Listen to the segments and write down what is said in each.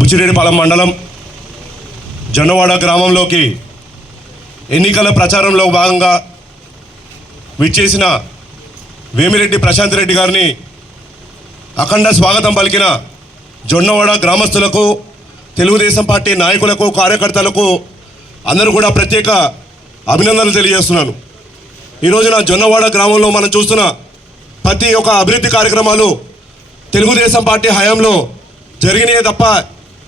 బుచ్చిరెడ్డిపాలెం మండలం జొన్నవాడ గ్రామంలోకి ఎన్నికల ప్రచారంలో భాగంగా విచ్చేసిన వేమిరెడ్డి ప్రశాంత్ రెడ్డి గారిని అఖండ స్వాగతం పలికిన జొన్నవాడ గ్రామస్తులకు తెలుగుదేశం పార్టీ నాయకులకు కార్యకర్తలకు అందరూ కూడా ప్రత్యేక అభినందనలు తెలియజేస్తున్నాను. ఈ రోజున జొన్నవాడ గ్రామంలో మనం చూస్తున్న ప్రతి ఒక్క అభివృద్ధి కార్యక్రమాలు తెలుగుదేశం పార్టీ హయాంలో జరిగినాయే తప్ప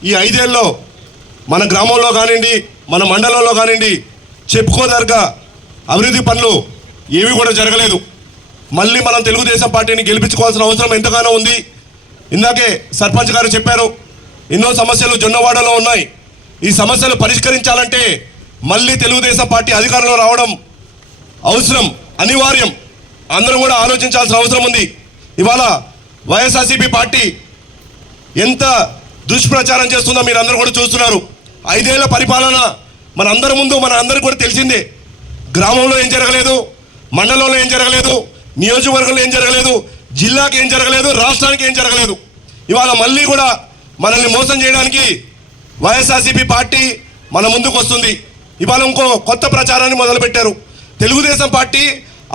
ఈ ఐదేళ్ళలో మన గ్రామంలో కానివ్వండి మన మండలంలో కానివ్వండి చెప్పుకోదగ్గ అభివృద్ధి పనులు ఏవి కూడా జరగలేదు. మళ్ళీ మనం తెలుగుదేశం పార్టీని గెలిపించుకోవాల్సిన అవసరం ఎంతగానో ఉంది. ఇందాకే సర్పంచ్ గారు చెప్పారు ఎన్నో సమస్యలు జొన్నవాడలో ఉన్నాయి. ఈ సమస్యలు పరిష్కరించాలంటే మళ్ళీ తెలుగుదేశం పార్టీ అధికారంలో రావడం అవసరం అనివార్యం. అందరం కూడా ఆలోచించాల్సిన అవసరం ఉంది. ఇవాళ వైఎస్ఆర్సీపీ పార్టీ ఎంత దుష్ప్రచారం చేస్తుందో మీరు అందరూ కూడా చూస్తున్నారు. ఐదేళ్ళ పరిపాలన మన అందరి ముందు మన అందరికి కూడా తెలిసిందే. గ్రామంలో ఏం జరగలేదు మండలంలో ఏం జరగలేదు నియోజకవర్గంలో ఏం జరగలేదు జిల్లాకి ఏం జరగలేదు రాష్ట్రానికి ఏం జరగలేదు. ఇవాళ మళ్ళీ కూడా మనల్ని మోసం చేయడానికి వైఎస్ఆర్సీపీ పార్టీ మన ముందుకు వస్తుంది. ఇవాళ ఇంకో కొత్త ప్రచారాన్ని మొదలుపెట్టారు. తెలుగుదేశం పార్టీ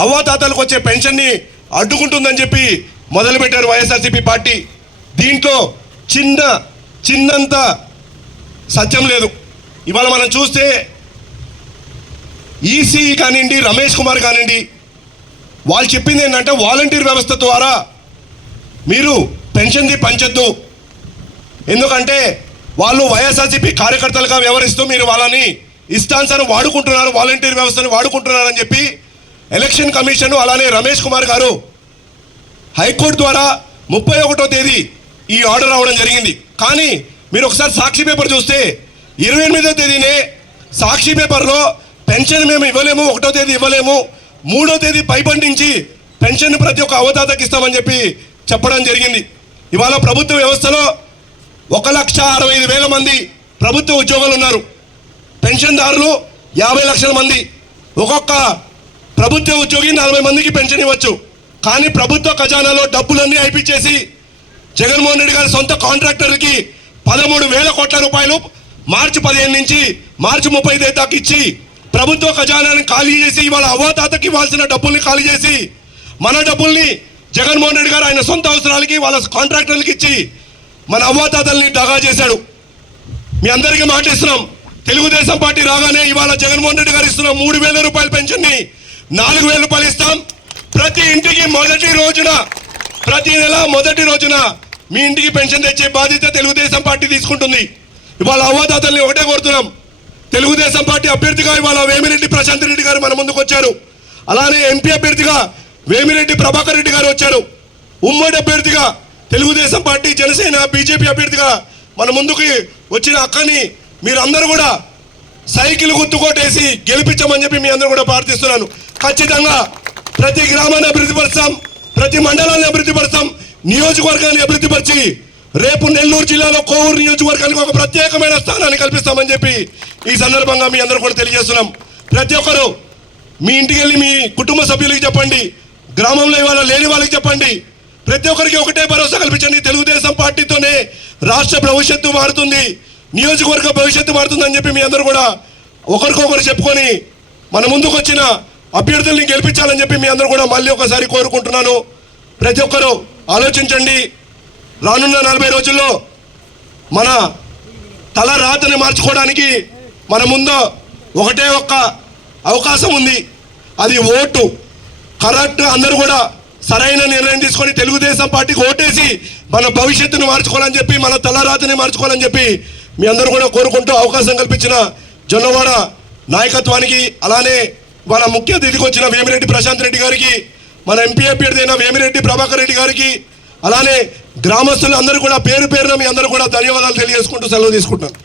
అవ్వాతాతలకు వచ్చే పెన్షన్ని అడ్డుకుంటుందని చెప్పి మొదలుపెట్టారు వైఎస్ఆర్సీపీ పార్టీ. దీంట్లో చిన్న చిన్నంత సత్యం లేదు. ఇవాళ మనం చూస్తే ఈసీ కానివ్వండి రమేష్ కుమార్ కానివ్వండి వాళ్ళు చెప్పింది ఏంటంటే వాలంటీర్ వ్యవస్థ ద్వారా మీరు పెన్షన్ది పంచొద్దు. ఎందుకంటే వాళ్ళు వైఎస్ఆర్సీపీ కార్యకర్తలుగా వ్యవహరిస్తూ మీరు వాళ్ళని ఇష్టానుసారం వాడుకుంటున్నారు వాలంటీర్ వ్యవస్థను వాడుకుంటున్నారని చెప్పి ఎలక్షన్ కమిషన్ అలానే రమేష్ కుమార్ గారు హైకోర్టు ద్వారా ముప్పై ఒకటో తేదీ ఈ ఆర్డర్ రావడం జరిగింది. కానీ మీరు ఒకసారి సాక్షి పేపర్ చూస్తే ఇరవై ఎనిమిదో తేదీనే సాక్షి పేపర్లో పెన్షన్ మేము ఇవ్వలేము ఒకటో తేదీ ఇవ్వలేము మూడో తేదీ పైబండించి పెన్షన్ ప్రతి ఒక్క అవతాతకి ఇస్తామని చెప్పి చెప్పడం జరిగింది. ఇవాళ ప్రభుత్వ వ్యవస్థలో ఒక లక్ష అరవై ఐదు వేల మంది ప్రభుత్వ ఉద్యోగులు ఉన్నారు. పెన్షన్దారులు యాభై లక్షల మంది. ఒక్కొక్క ప్రభుత్వ ఉద్యోగి నలభై మందికి పెన్షన్ ఇవ్వచ్చు. కానీ ప్రభుత్వ ఖజానాలో డబ్బులన్నీ అయిపించేసి జగన్మోహన్ రెడ్డి గారి సొంత కాంట్రాక్టర్కి పదమూడు వేల కోట్ల రూపాయలు మార్చి పదిహేను నుంచి మార్చి ముప్పై దాకా ఇచ్చి ప్రభుత్వ ఖజానాన్ని ఖాళీ చేసి ఇవాళ అవ్వాతాతకి ఇవ్వాల్సిన డబ్బుల్ని ఖాళీ చేసి మన డబ్బుల్ని జగన్మోహన్ రెడ్డి గారు ఆయన సొంత అవసరాలకి వాళ్ళ కాంట్రాక్టర్లకి ఇచ్చి మన అవ్వాతాతల్ని దగా చేశాడు. మీ అందరికీ మాట ఇస్తున్నాం. తెలుగుదేశం పార్టీ రాగానే ఇవాళ జగన్మోహన్ రెడ్డి గారు ఇస్తున్న మూడు వేల రూపాయల పెన్షన్ని నాలుగు వేల రూపాయలు ఇస్తాం. ప్రతి ఇంటికి మొదటి రోజున ప్రతి నెల మొదటి రోజున మీ ఇంటికి పెన్షన్ తెచ్చే బాధ్యత తెలుగుదేశం పార్టీ తీసుకుంటుంది. ఇవాళ అవ్వాదాతల్ని ఒకటే కోరుతున్నాం. తెలుగుదేశం పార్టీ అభ్యర్థిగా ఇవాళ వేమిరెడ్డి ప్రశాంత్ రెడ్డి గారు మన ముందుకు వచ్చారు. అలానే ఎంపీ అభ్యర్థిగా వేమిరెడ్డి ప్రభాకర్ రెడ్డి గారు వచ్చారు. ఉమ్మడి అభ్యర్థిగా తెలుగుదేశం పార్టీ జనసేన బీజేపీ అభ్యర్థిగా మన ముందుకి వచ్చిన అక్కని మీరందరూ కూడా సైకిల్ గుర్తుకోటేసి గెలిపించమని చెప్పి మీ అందరూ కూడా ప్రార్థిస్తున్నాను. ఖచ్చితంగా ప్రతి గ్రామాన్ని అభివృద్ధి పరుస్తాం ప్రతి మండలాన్ని అభివృద్ధి పరుస్తాం నియోజకవర్గాన్ని అభివృద్ధిపరిచి రేపు నెల్లూరు జిల్లాలో కోవూరు నియోజకవర్గానికి ఒక ప్రత్యేకమైన స్థానాన్ని కల్పిస్తామని చెప్పి ఈ సందర్భంగా మీ అందరూ కూడా తెలియజేస్తున్నాం. ప్రతి ఒక్కరు మీ ఇంటికి వెళ్ళి మీ కుటుంబ సభ్యులకి చెప్పండి గ్రామంలో ఇవాళ లేని వాళ్ళకి చెప్పండి. ప్రతి ఒక్కరికి ఒకటే భరోసా కల్పించండి. తెలుగుదేశం పార్టీతోనే రాష్ట్ర భవిష్యత్తు మారుతుంది నియోజకవర్గ భవిష్యత్తు మారుతుందని చెప్పి మీ అందరూ కూడా ఒకరికొకరు చెప్పుకొని మన ముందుకు వచ్చిన అభ్యర్థుల్ని గెలిపించాలని చెప్పి మీ అందరూ కూడా మళ్ళీ ఒకసారి కోరుకుంటున్నాను. ప్రతి ఒక్కరూ ఆలోచించండి. రానున్న నలభై రోజుల్లో మన తల రాతని మార్చుకోవడానికి మన ముందు ఒకటే ఒక్క అవకాశం ఉంది. అది ఓటు. కరెక్ట్ అందరూ కూడా సరైన నిర్ణయం తీసుకొని తెలుగుదేశం పార్టీకి ఓటేసి మన భవిష్యత్తును మార్చుకోవాలని చెప్పి మన తలరాతిని మార్చుకోవాలని చెప్పి మీ అందరూ కూడా కోరుకుంటూ అవకాశం కల్పించిన జొన్నవాడ నాయకత్వానికి అలానే మన ముఖ్య అతిథికి వచ్చిన వేమిరెడ్డి ప్రశాంత్ రెడ్డి గారికి మన ఎంపీ అభ్యర్థి అయిన వేమిరెడ్డి ప్రభాకర్ రెడ్డి గారికి అలానే గ్రామస్తులు అందరూ కూడా పేరు పేరున మీ అందరూ కూడా ధన్యవాదాలు తెలియజేసుకుంటూ సెలవు తీసుకుంటాను